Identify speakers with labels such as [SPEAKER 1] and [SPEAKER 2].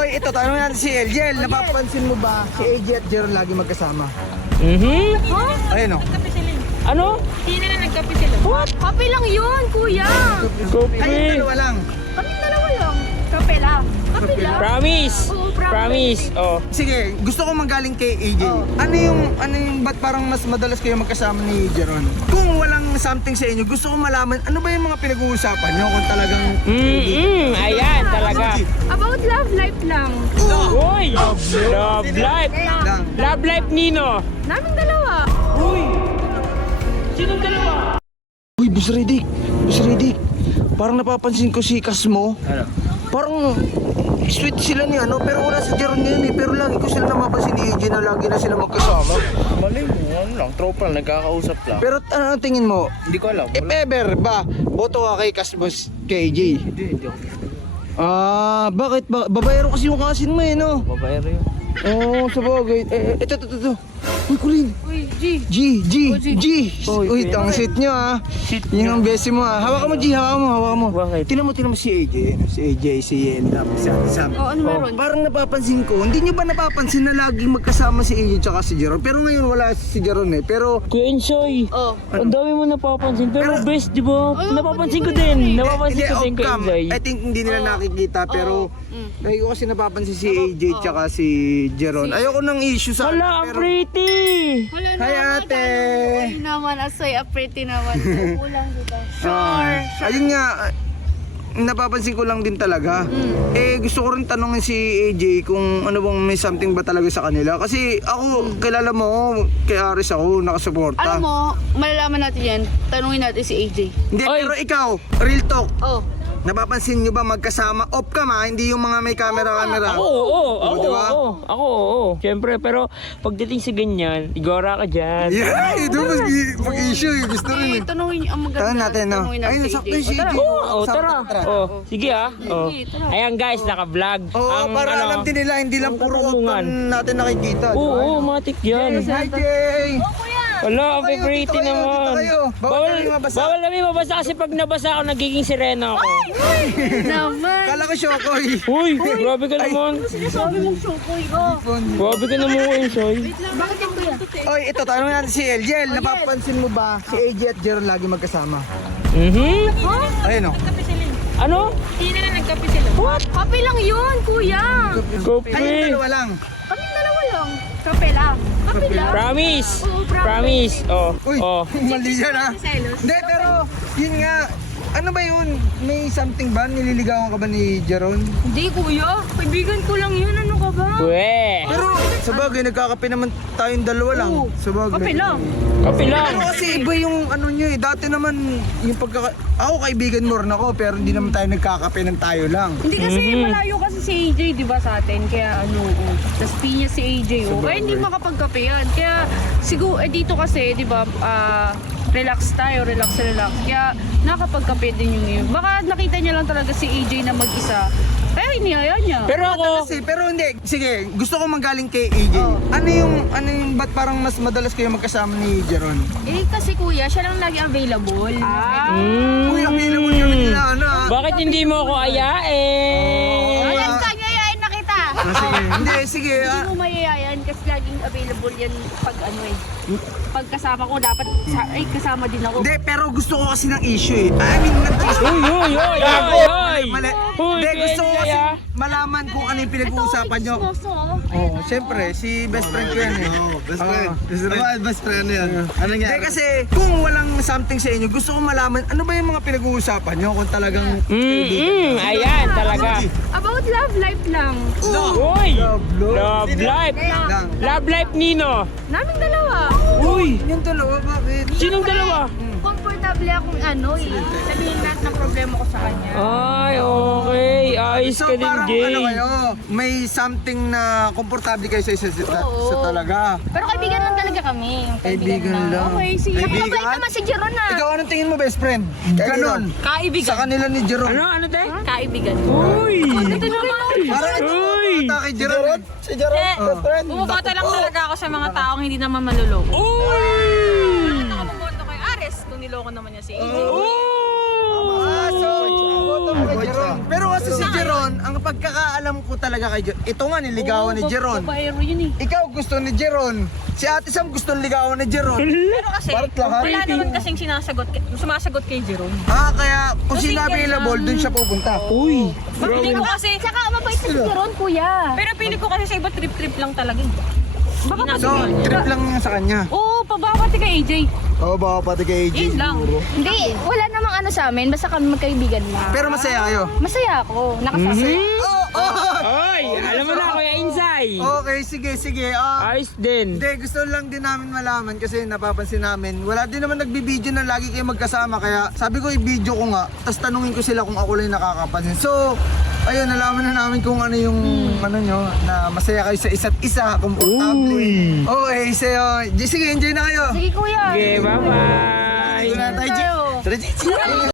[SPEAKER 1] Oy, ito, tanong natin si Elgel. Napapansin mo ba si AJ at Jeron lagi magkasama?
[SPEAKER 2] Huh?
[SPEAKER 1] Ayun o.
[SPEAKER 2] Ano?
[SPEAKER 3] Hindi na nagkape sila.
[SPEAKER 2] What?
[SPEAKER 3] Kape lang yun, kuya.
[SPEAKER 1] Ayun,
[SPEAKER 2] Kopi.
[SPEAKER 1] dalawa lang.
[SPEAKER 3] Kami dalawa lang. Kape lang. Kape lang.
[SPEAKER 2] Promise.
[SPEAKER 3] Oo, promise.
[SPEAKER 2] Promise. Oh.
[SPEAKER 1] Sige, gusto ko manggaling kay AJ. Ano yung ba't parang mas madalas kayo magkasama ni Jeron? Kung walang something sa inyo, gusto ko malaman, ano ba yung mga pinag-uusapan nyo kung talagang...
[SPEAKER 2] Ayan talaga.
[SPEAKER 3] About love life lang.
[SPEAKER 2] Uy! Love life.
[SPEAKER 1] Lang.
[SPEAKER 2] Love life Nino.
[SPEAKER 3] Naming dalawa.
[SPEAKER 2] Uy! Sinong dalawa?
[SPEAKER 1] Uy, Boss Riddick. Boss Riddick. Parang napapansin ko si Kasmo.
[SPEAKER 2] Ano?
[SPEAKER 1] Parang sweet sila ni ano, pero wala si Jeron ngayon eh. Pero lagi ko sila napapansin ni AJ na lagi na sila magkasama.
[SPEAKER 2] Malay mo, ano lang, tropa lang, nagkakausap lang.
[SPEAKER 1] Pero ano tingin mo?
[SPEAKER 2] Hindi ko alam.
[SPEAKER 1] If ever ba, boto ka kay Kasmo kay AJ?
[SPEAKER 2] Hindi ako.
[SPEAKER 1] Bakit ba? Babayero kasi yung kasin mo eh, no?
[SPEAKER 2] Babaero yun.
[SPEAKER 1] Oo, sabagay. Ito. Uy, Kulin.
[SPEAKER 3] Uy, G.
[SPEAKER 1] G.
[SPEAKER 2] Oy,
[SPEAKER 1] Uy,
[SPEAKER 2] pwede.
[SPEAKER 1] ang sweet nyo ah.
[SPEAKER 2] Shit.
[SPEAKER 1] Yun ang besi mo ah. Hawakan mo, G. Hawakan mo.
[SPEAKER 2] Bakit?
[SPEAKER 1] Tinan mo si AJ. Si AJ, si Yenda, si Sam.
[SPEAKER 3] Oo, ano meron?
[SPEAKER 1] Parang napapansin ko, hindi nyo ba napapansin na lagi magkasama si AJ tsaka si Jeron? Pero ngayon wala si Jeron eh. Pero,
[SPEAKER 2] Kuya Ensoy.
[SPEAKER 3] Oh.
[SPEAKER 2] Ang dami mo napapansin. Pero best, di ba? Napapansin ko din. Napapansin ko din kay
[SPEAKER 1] off-cam.
[SPEAKER 2] Ensoy.
[SPEAKER 1] I think hindi nila nakikita pero lagi ko kasi napapansin si AJ tsaka si Jeron. Ayoko ng issue sa
[SPEAKER 2] Hala, ang
[SPEAKER 1] pero-
[SPEAKER 2] pretty!
[SPEAKER 3] Wala
[SPEAKER 1] Hi, ate.
[SPEAKER 3] Uy naman, asoy, pretty naman. Kulang dito.
[SPEAKER 1] Ah, ayun nga, napapansin ko lang din talaga. Gusto ko rin tanongin si AJ kung ano bang may something ba talaga sa kanila. Kasi ako, kilala mo, kay Aris ako, nakasuporta.
[SPEAKER 3] Alam mo, malalaman natin yan. Tanungin natin si AJ.
[SPEAKER 1] Hindi,
[SPEAKER 2] Oy.
[SPEAKER 1] pero ikaw, real talk.
[SPEAKER 3] Oh.
[SPEAKER 1] Napapansin nyo ba magkasama? Off ka ma, hindi yung mga may camera.
[SPEAKER 2] Ako, oo. Ako,
[SPEAKER 1] diba?
[SPEAKER 2] oo. Ako, oo. Siyempre, pero pagdating sa ganyan, igora ka dyan.
[SPEAKER 1] Yeah, ito mag-issue eh. Gusto rin eh.
[SPEAKER 3] Tanungin ang maganda.
[SPEAKER 1] Tanong natin, no?
[SPEAKER 3] Tanungin natin
[SPEAKER 1] Ayun,
[SPEAKER 3] si
[SPEAKER 1] sakto
[SPEAKER 3] AJ.
[SPEAKER 1] yung si AJ.
[SPEAKER 2] Oo,
[SPEAKER 1] Sakto,
[SPEAKER 2] tara. Oh, sige ah. Oh.
[SPEAKER 3] Sige, tara.
[SPEAKER 2] Ayan guys, naka-vlog.
[SPEAKER 1] Oo, para alam din nila, hindi lang puro off-cam natin nakikita.
[SPEAKER 2] Oo, matik yan.
[SPEAKER 1] Hi, Jay!
[SPEAKER 2] Wala, ang
[SPEAKER 1] Dito
[SPEAKER 2] pretty
[SPEAKER 1] kayo,
[SPEAKER 2] naman.
[SPEAKER 1] dito kayo. Bawal kami mabasa.
[SPEAKER 2] Bawal kami mabasa kasi pag nabasa ako, nagiging sirena ako.
[SPEAKER 3] Naman.
[SPEAKER 1] Kala ko Shokoy.
[SPEAKER 2] Uy, grabe ka naman.
[SPEAKER 3] Sinasabi mong shukoy ko.
[SPEAKER 2] Grabe ka naman ko, Ensoy.
[SPEAKER 3] Bakit yung kuya?
[SPEAKER 1] Oy, ito, tanong natin si Elgel. Napapansin mo ba si AJ at Jeron lagi magkasama?
[SPEAKER 3] Huh?
[SPEAKER 1] Ayun o.
[SPEAKER 2] Ano?
[SPEAKER 3] Hindi na nagkape sila. What? Kape lang yun, kuya.
[SPEAKER 1] Ayun,
[SPEAKER 2] Kopi.
[SPEAKER 1] dalawa lang.
[SPEAKER 3] Kami dalawa lang. Kape lang. Kape lang.
[SPEAKER 2] Promise.
[SPEAKER 3] Oo, promise.
[SPEAKER 2] Promise. Oh.
[SPEAKER 1] Uy,
[SPEAKER 2] Oh.
[SPEAKER 1] mali yan ha.
[SPEAKER 3] Selos.
[SPEAKER 1] Hindi, pero yun nga. Ano ba yun? May something ba? Nililigawan ka ba ni Jeron?
[SPEAKER 3] Hindi, kuya. Kaibigan ko lang yun. Ano ka ba?
[SPEAKER 2] Pwe.
[SPEAKER 1] Pero sa bagay, nagkakape naman tayong dalawa lang.
[SPEAKER 3] Oo.
[SPEAKER 1] Sa bagay.
[SPEAKER 3] Kape lang.
[SPEAKER 2] Kape lang.
[SPEAKER 1] Pero kasi iba yung ano nyo eh. Dati naman yung ako kaibigan mo rin ako pero hindi naman tayo nagkakape ng tayo lang.
[SPEAKER 3] Hindi kasi malayo kasi si AJ, di ba, sa atin? Kaya ano, tas pinya si AJ, kaya hindi makapagkape yan. Kaya siguro, dito kasi, di ba, relax tayo, relax. Kaya nakapagkape din yung yun. Baka nakita niya lang talaga si AJ na mag-isa. Kaya iniyaya niya.
[SPEAKER 2] Pero ako,
[SPEAKER 1] Pero hindi, sige, gusto ko manggaling kay AJ.
[SPEAKER 3] Oh.
[SPEAKER 1] Ano yung ba't parang mas madalas kayo magkasama ni Jeron?
[SPEAKER 3] Kasi kuya, siya lang lagi available.
[SPEAKER 1] Uy, apila mo kami nila, ano ah.
[SPEAKER 2] bakit hindi mo ako ayain?
[SPEAKER 1] Alam ka,
[SPEAKER 3] yayain na kita.
[SPEAKER 1] sige. Hindi, sige.
[SPEAKER 3] Hindi mo mayayayan kasi laging available yan pag ano eh. Pag kasama ko, dapat kasama din ako.
[SPEAKER 1] Hindi, pero gusto ko kasi ng issue eh. I mean,
[SPEAKER 2] Uy.
[SPEAKER 1] Mali.
[SPEAKER 2] Uy,
[SPEAKER 1] Hindi, gusto ko kasi
[SPEAKER 2] kaya.
[SPEAKER 1] malaman kung ano yung pinag-uusapan nyo. Oh, siyempre, si best friend ko yan eh.
[SPEAKER 4] Best friend. Best friend yan. Ano
[SPEAKER 1] Hindi
[SPEAKER 4] nga?
[SPEAKER 1] kasi kung walang something sa inyo, gusto ko malaman ano ba yung mga pinag-uusapan nyo kung talagang
[SPEAKER 2] Ayan talaga.
[SPEAKER 3] About love life lang.
[SPEAKER 2] Uy. Love life.
[SPEAKER 1] lang.
[SPEAKER 2] Love life Nino.
[SPEAKER 3] Naming dalawa.
[SPEAKER 2] Uy.
[SPEAKER 1] Yung dalawa, bakit?
[SPEAKER 2] Sinong dalawa?
[SPEAKER 3] Komportable akong ano eh. Sabihin lahat ng problema ko sa kanya.
[SPEAKER 2] Ay, okay. Ayos
[SPEAKER 1] So
[SPEAKER 2] ka din,
[SPEAKER 1] parang
[SPEAKER 2] Jay.
[SPEAKER 1] ano kayo, may something na komportable kayo sa
[SPEAKER 3] Oo.
[SPEAKER 1] talaga.
[SPEAKER 3] Pero kaibigan lang talaga kami. Yung
[SPEAKER 1] Kaibigan lang.
[SPEAKER 3] Okay, sige.
[SPEAKER 1] Kaibigan?
[SPEAKER 3] Mabait naman si Jeron na.
[SPEAKER 1] Ikaw anong tingin mo best friend? Ganon. Sa
[SPEAKER 3] Kaibigan.
[SPEAKER 1] kanila ni Jeron.
[SPEAKER 2] Ano, te?
[SPEAKER 3] Kaibigan.
[SPEAKER 2] Uy.
[SPEAKER 3] Ito naman.
[SPEAKER 1] Parang ito
[SPEAKER 2] Uy.
[SPEAKER 1] bata kay Jeron. Si Jeron, best friend.
[SPEAKER 5] Bumabata lang talaga ako sa mga taong hindi naman maluloko.
[SPEAKER 2] Uy.
[SPEAKER 5] Nakabumoto kay Ares kung niloko naman niya si AJ.
[SPEAKER 2] Oh.
[SPEAKER 1] So, boto Pero kasi si Jeron, ang pagkakaalam ko talaga kay Jeron, ito nga niligawan ni Jeron.
[SPEAKER 3] Babaero yun eh.
[SPEAKER 1] Ikaw gusto ni Jeron. Si Ate Sam gusto ligawan ni Jeron.
[SPEAKER 5] Pero kasi,
[SPEAKER 1] Bakit lahat?
[SPEAKER 5] wala naman kasing sumasagot kay Jerome.
[SPEAKER 1] Kaya kung
[SPEAKER 5] Kasi
[SPEAKER 1] sino available, dun siya pupunta.
[SPEAKER 2] Uy!
[SPEAKER 5] Pili ko kasi,
[SPEAKER 6] Tsaka mabait na si Jeron, kuya.
[SPEAKER 5] pero pili ko kasi sa iba trip-trip lang talaga. Baka
[SPEAKER 1] So, trip lang niya sa kanya.
[SPEAKER 3] Oo, pabawati kay AJ.
[SPEAKER 1] Oo, baka pati kay AJ
[SPEAKER 5] Yun lang.
[SPEAKER 1] siguro.
[SPEAKER 6] Hindi, wala namang ano sa amin. Basta kami magkaibigan lang.
[SPEAKER 1] Pero masaya kayo.
[SPEAKER 6] Masaya ako. Nakasasaya.
[SPEAKER 2] Oy! Alam mo na, Kuya Insay!
[SPEAKER 1] Okay, sige.
[SPEAKER 2] Ayos din.
[SPEAKER 1] Hindi, gusto lang din namin malaman kasi napapansin namin, wala din naman nagbibideo na lagi kayo magkasama. Kaya sabi ko i-video ko nga, tapos tanungin ko sila kung ako lang yung nakakapansin. So, ayun, nalaman na namin kung ano yung ano nyo, na masaya kayo sa isa't isa, komportable. Okay, so, sige, enjoy na kayo.
[SPEAKER 6] Sige, kuya.
[SPEAKER 2] Okay, bye-bye!
[SPEAKER 1] Tara, G.